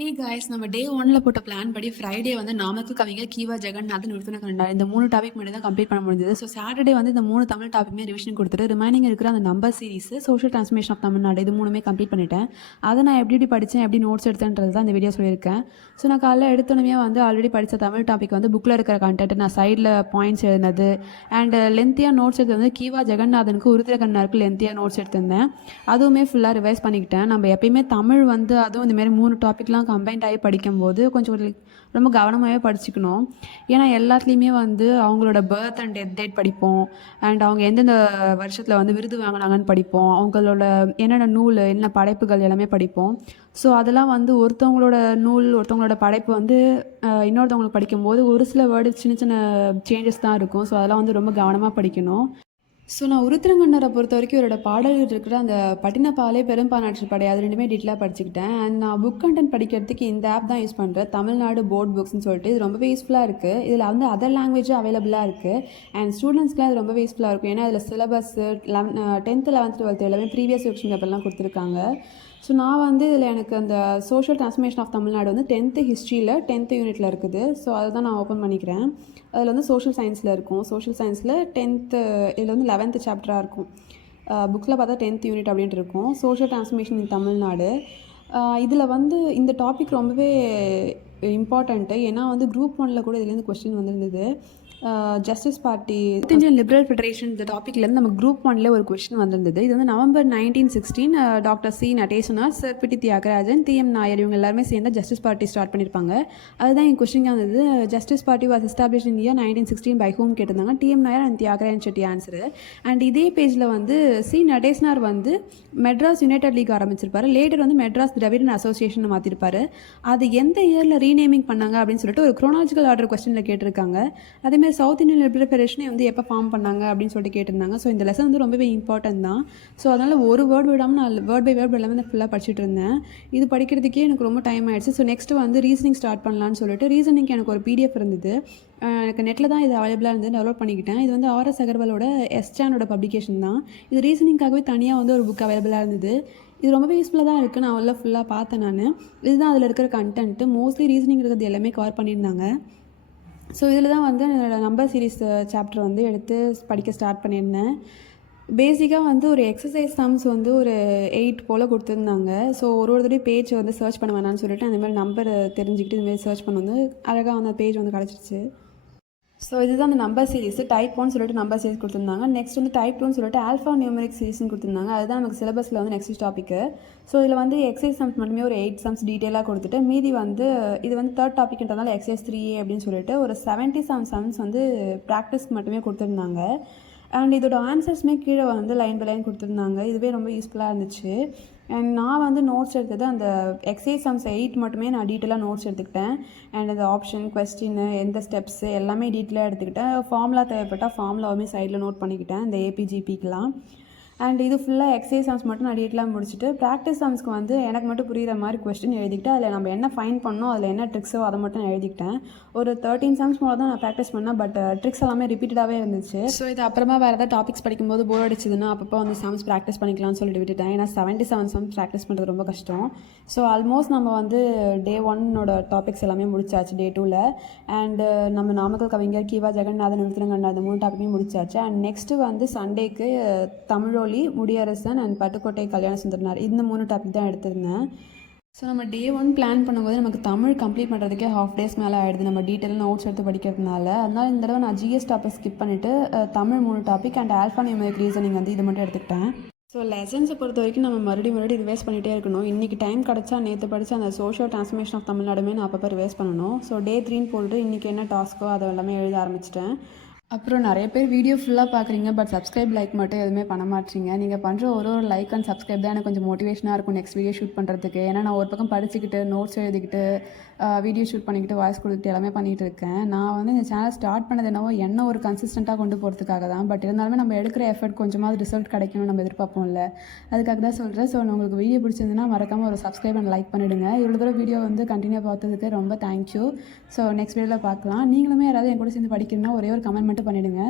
Hey guys, நம்ம டே 1ல போட்ட plan படி ஃப்ரைடே வந்து நாமக்கல் கவிஞர் கீவா ஜெகநாதன் நிறுத்தின கண்டா இந்த 3 டாபிக் மட்டும் தான் கம்ப்ளீட் பண்ண முடிஞ்சது. ஸோ சாட்டர்டே வந்து இந்த 3 தமிழ் டாபிக்மே ரிவிஷன் கொடுத்துட்டு ரிமைனிங் இருக்கிற அந்த number series, social transformation of Tamil Nadu இது 3மே கம்ப்ளீட் பண்ணிட்டேன். அதை நான் எப்படி படித்தேன், எப்படி நோட்ஸ் எடுத்தேன்றது தான் இந்த வீடியோ சொல்லியிருக்கேன். ஸோ நான் காலையில் எடுத்தோன்னே வந்து ஆல்ரெடி படித்த தமிழ் டாபிக் வந்து புக்கில் இருக்கிற கண்டென்ட் நான் சைடில் பாயிண்ட்ஸ் எழுதினது அண்ட் லென்த்தியாக நோட்ஸ் எடுத்து வந்து கீவா ஜெகநாதனுக்கு உருத்திரக்கண்ணருக்கு லென்த்தியாக நோட்ஸ் எடுத்திருந்தேன். அதுவுமே ஃபுல்லாக ரிவைஸ் பண்ணிக்கிட்டேன். நம்ம எப்பயுமே தமிழ் வந்து அதுவும் இந்தமாரி 3 டாபிக்லாம் கம்பைன்ட் ஆகி படிக்கும்போது கொஞ்சம் ரொம்ப கவனமாகவே படிச்சுக்கணும். ஏன்னா எல்லாத்துலேயுமே வந்து அவங்களோட பர்த் அண்ட் டெத் டேட் படிப்போம், அண்ட் அவங்க எந்தெந்த வருஷத்தில் வந்து விருது வாங்கினாங்கன்னு படிப்போம், அவங்களோட என்னென்ன நூல் என்ன படைப்புகள் எல்லாமே படிப்போம். ஸோ அதெல்லாம் வந்து ஒருத்தவங்களோட நூல் ஒருத்தவங்களோட படைப்பு வந்து இன்னொருத்தவங்களுக்கு படிக்கும்போது ஒரு சில வேர்டு சின்ன சின்ன சேஞ்சஸ் தான் இருக்கும். ஸோ அதெல்லாம் வந்து ரொம்ப கவனமாக படிக்கணும். ஸோ நான் உருத்திரங்கண்ணரை பொறுத்த வரைக்கும் இவரோட பாடல்கள் இருக்கிற அந்த பட்டினப்பாலே பெரும்பானாற்று படை அது ரெண்டுமே டீட்டெயிலாக படிச்சுக்கிட்டேன். அண்ட் நான் புக் கண்டென்ட் படிக்கிறதுக்கு இந்த ஆப் தான் யூஸ் பண்ணுறேன், தமிழ்நாடு போர்ட் புக்ஸ்னு சொல்லிட்டு. இது ரொம்பவே யூஸ்ஃபுல்லாக இருக்குது. இதில் வந்து அதர் லாங்குவேஜும் அவைலபிளாக இருக்குது. அண்ட் ஸ்டூடெண்ட்ஸ்க்குலாம் இது ரொம்பவே யூஸ்ஃபுல்லாக இருக்கும். ஏன்னா இதில் சிலபஸ்ஸு 10th 11th 12th எல்லாமே ப்ரீவியஸ் கொஸ்டின் பேப்பர்லாம் கொடுத்துருக்காங்க. ஸோ நான் வந்து இதில் எனக்கு அந்த சோஷியல் டிரான்ஸ்ஃபர்மேஷன் ஆஃப் தமிழ்நாடு வந்து 10th ஹிஸ்ட்ரியில் 10th யூனிட்டில் இருக்குது. ஸோ அதை தான் நான் ஓப்பன் பண்ணிக்கிறேன். அதில் வந்து சோஷியல் சயின்ஸில் இருக்கும். சோஷியல் சயின்ஸில் 10th இதில் வந்து 11th சாப்டராக இருக்கும். புக்கில் பார்த்தா 10th யூனிட் அப்படின்ட்டு இருக்கும், சோஷியல் டிரான்ஸ்ஃபர்மேஷன் இன் தமிழ்நாடு. இதில் வந்து இந்த டாபிக் ரொம்பவே இம்பார்ட்டண்ட்டு. ஏன்னா வந்து குரூப் 1ல் கூட இதுலேருந்து கொஸ்டின் வந்திருந்தது. Justice party Indian liberal federation இந்த டாப்பிக்லேருந்து நம்ம குரூப் 1ல் ஒரு கொஸ்டின் வந்திருந்தது. இது வந்து November 1916 doctor C Natesanar, sir P T Thiyagarajan, TM Nair இவங்க எல்லாருமே சேர்ந்து ஜஸ்டிஸ் பார்ட்டி ஸ்டார்ட் பண்ணியிருப்பாங்க. அதுதான் என் கொஸ்டினாக இருந்தது. Justice Party was establish in year 1916 by whom கேட்டிருந்தாங்க. TM Nair and Thiyagarajan Chetty answer. And இதே பேஜில் வந்து சி நடேசனார் வந்து மெட்ராஸ் யுனைடெட் லீக் ஆரம்பிச்சிருப்பாரு. லேட்டர் வந்து மெட்ராஸ் திராவிடன் அசோசியேஷன் மாற்றிருப்பாரு. அது எந்த இயரில் ரீநேமிங் பண்ணாங்க அப்படின்னு சொல்லிட்டு ஒரு குரோனாலஜிக்கல் ஆர்டர் கொஸ்டினில் கேட்டிருக்காங்க. அதேமாதிரி சவுத் இந்தியன் லிபரல் ஃபெடரேஷனை வந்து எப்போ ஃபார்ம் பண்ணாங்க அப்படின்னு சொல்லிட்டு கேட்டிருந்தாங்க. ஸோ இந்த லெசன் வந்து ரொம்பவே இம்பார்ட்டன்ட் தான். ஸோ அதனால் ஒரு வேர்டு விடாமல் நான் வேர்ட் பை வேர்ட் எல்லாமே ஃபுல்லாக படிச்சுட்டு இருந்தேன். இது படிக்கிறதுக்கே எனக்கு ரொம்ப டைம் ஆகிடுச்சு. ஸோ நெக்ஸ்ட்டு வந்து ரீசனிங் ஸ்டார்ட் பண்ணலான்னு சொல்லிட்டு ரீசனிங்க்கு எனக்கு ஒரு PDF இருந்தது. எனக்கு நெட்டில் தான் இது அவைலபிளாக இருந்து டெவலப் பண்ணிக்கிட்டேன். இது வந்து RS அகர்வாலோட எஸ்சானோட பப்ளிகேஷன் தான். இது ரீசனிங்காகவே தனியாக வந்து ஒரு புக் அவைலபிளாக இருந்தது. இது ரொம்பவே யூஸ்ஃபுல்லாக தான் இருக்குது. நான் உள்ள ஃபுல்லாக பார்த்தேன். நான் இதுதான் அதில் இருக்கிற கண்டென்ட்டு. மோஸ்ட்லி ரீசனிங் இருக்கிறது எல்லாமே கவர் பண்ணியிருந்தாங்க. ஸோ இதில் தான் வந்து என்னோடய நம்பர் சீரிஸ் சாப்டர் வந்து எடுத்து படிக்க ஸ்டார்ட் பண்ணியிருந்தேன். பேசிக்காக வந்து ஒரு எக்ஸசைஸ் சம்ஸ் வந்து ஒரு 8 போல் கொடுத்துருந்தாங்க. ஸோ ஒரு தடவை பேஜ் வந்து சர்ச் பண்ண வேணான்னு சொல்லிட்டு அந்தமாதிரி நம்பர் தெரிஞ்சுக்கிட்டு இதுமாதிரி சர்ச் பண்ண வந்து அழகாக வந்து பேஜ் வந்து கிடச்சிருச்சு. ஸோ இதுதான் அந்த நம்பர் சீரிஸ். டைப் 1 சொல்லிட்டு நம்பர் சீரிஸ் கொடுத்துருந்தாங்க. நெக்ஸ்ட் வந்து டைப் 2 சொல்லிட்டு ஆல்ஃபா நியூமரிக் சீரிஸ்னு கொடுத்துருந்தாங்க. அதுதான் நமக்கு சிலபஸில் வந்து நெக்ஸ்ட் டாப்பிக்கு. ஸோ இதில் வந்து எக்ஸசைஸ் சம்ஸ் மட்டுமே ஒரு 8 சம்ஸ் டீட்டெயிலாக கொடுத்துட்டு மீதி வந்து இது வந்து 3rd டாப்பிக்ன்றதால எக்ஸசைஸ் 3A அப்படின்னு சொல்லிட்டு ஒரு 77 சம்ஸ் வந்து ப்ராக்டிஸ்க்கு மட்டுமே கொடுத்துருந்தாங்க. அண்ட் இதோட ஆன்சர்ஸுமே கீழே வந்து லைன் பை லைன் கொடுத்துருந்தாங்க. இதுவே ரொம்ப யூஸ்ஃபுல்லாக இருந்துச்சு. அண்ட் நான் வந்து நோட்ஸ் எடுத்தது அந்த எக்ஸசைஸ் சம்ஸ் 8 மட்டுமே நான் டீட்டெயிலாக நோட்ஸ் எடுத்துக்கிட்டேன். அண்ட் அந்த ஆப்ஷன் கொஸ்டின் எந்த ஸ்டெப்ஸு எல்லாமே டீட்டெயிலாக எடுத்துக்கிட்டேன். ஃபார்முலா தேவைப்பட்டால் ஃபார்முலாவுமே சைடில் நோட் பண்ணிக்கிட்டேன் இந்த APGPக்கெலாம். அண்ட் இது ஃபுல்லாக எக்ஸசைஸ் சம்ஸ் மட்டும் நான் டீட்டெயிலாக முடிச்சுட்டு ப்ராக்டிஸ் சம்ஸ்க்கு வந்து எனக்கு மட்டும் புரிகிற மாதிரி கொஸ்டின் எழுதிக்கிட்டு அதில் நம்ம என்ன ஃபைன் பண்ணோம், அதில் என்ன ட்ரிக்ஸோ அதை மட்டும் நான் எழுதிக்கிட்டேன். ஒரு 13 சம்ஸ் மூலம் தான் நான் ப்ராக்டிஸ் பண்ணேன். பட் ட்ரிக்ஸ் எல்லாமே ரிப்பீட்டடாகவே இருந்துச்சு. ஸோ இது அப்புறமா வேறு ஏதாவது டாபிக்ஸ் படிக்கும்போது போர் அடிச்சதுன்னா அப்பப்போ வந்து சம்ஸ் ப்ராக்டிஸ் பண்ணிக்கலாம்னு சொல்லிட்டு விட்டுட்டேன். ஏன்னா 77 சம்ஸ் ப்ராக்டிஸ் பண்ணுறது ரொம்ப கஷ்டம். ஸோ ஆல்மோஸ்ட் நம்ம வந்து டே 1 டாபிக்ஸ் எல்லாமே முடிச்சாச்சு டே 2ல். அண்டு நம்ம நாமக்கல் கவிஞர் கீவா ஜெகநாதன் உருத்திரங்கண்ணா அந்த 3 டாப்பிக்குமே முடிச்சாச்சு. அண்ட் நெக்ஸ்ட்டு வந்து சண்டேக்கு தமிழொலி, முடியரசன் அண்ட் பட்டுக்கோட்டை கல்யாண சுந்தரனார் இந்த 3 டாபிக் தான் எடுத்திருந்தேன். ஸோ நம்ம டே 1 பிளான் பண்ணும்போது நமக்கு தமிழ் கம்ப்ளீட் பண்ணுறதுக்கே ஹாஃப் டேஸ் மேலே ஆகிடுது நம்ம டீட்டெயிலாக நோட்ஸ் எடுத்து படிக்கிறதுனால. அதனால் இந்த தடவை நான் GS டாபிக் ஸ்கிப் பண்ணிவிட்டு Tamil 3 topic and alpha numeric reasoning வந்து இது மட்டும் எடுத்துக்கிட்டேன். ஸோ லெசன்ஸை பொறுத்த வரைக்கும் நம்ம மறுபடியும் ரிவைஸ் பண்ணிகிட்டே இருக்கணும். இன்றைக்கி டைம் கிடச்சா நேற்று படித்த அந்த சோஷியல் டிரான்ஸ்ஃபர்மேஷன் ஆஃப் தமிழ்நாடுமே நான் அப்பப்போ ரிவைஸ் பண்ணணும். ஸோ டே 3 போட்டு இன்றைக்கி என்ன டாஸ்க்கோ அதை எல்லாமே எழுத ஆரம்பிச்சிட்டேன். அப்புறம் நிறைய பேர் வீடியோ ஃபுல்லாக பார்க்குறீங்க, பட் சப்ஸ்கிரைப் லைக் மட்டும் எதுவுமே பண்ண மாட்டீங்க. நீங்கள் பண்ணுற ஒரு லைக் அண்ட் சப்ஸ்கிரைப் தான் எனக்கு கொஞ்சம் மோட்டிவேஷனாக இருக்கும் நெக்ஸ்ட் வீடியோ ஷூட் பண்ணுறதுக்கு. ஏன்னா நான் ஒரு பக்கம் படிச்சுக்கிட்டு நோட்ஸ் எழுதிக்கிட்டு வீடியோ ஷூட் பண்ணிக்கிட்டு வாய்ஸ் கொடுத்துட்டு எல்லாமே பண்ணிகிட்டு இருக்கேன். நான் வந்து இந்த சேனல் ஸ்டார்ட் பண்ணது என்ன ஒரு கன்சிஸ்டண்ட்டாக கொண்டு போகிறதுக்காக தான். பட் இருந்தாலுமே நம்ம எடுக்கிற எஃபர்ட் கொஞ்சமாவது ரிசல்ட் கிடைக்கணும்னு நம்ம எதிர்பார்ப்போம்ல, அதுக்காக தான் சொல்கிறேன். ஸோ உங்களுக்கு வீடியோ பிடிச்சிருந்துன்னா மறக்காமல் ஒரு சப்ஸ்கிரைப் அண்ட் லைக் பண்ணிவிடுங்க. இவ்வளோ தூரம் வீடியோ வந்து கண்டினியூ பார்த்ததுக்கு ரொம்ப தேங்க்யூ. ஸோ நெக்ஸ்ட் வீடியோவில் பார்க்கலாம். நீங்களுமே யாராவது என் கூட சேர்ந்து படிக்கணும்னா ஒரே ஒரு கமெண்ட் மட்டும் பண்ணிவிடுங்க.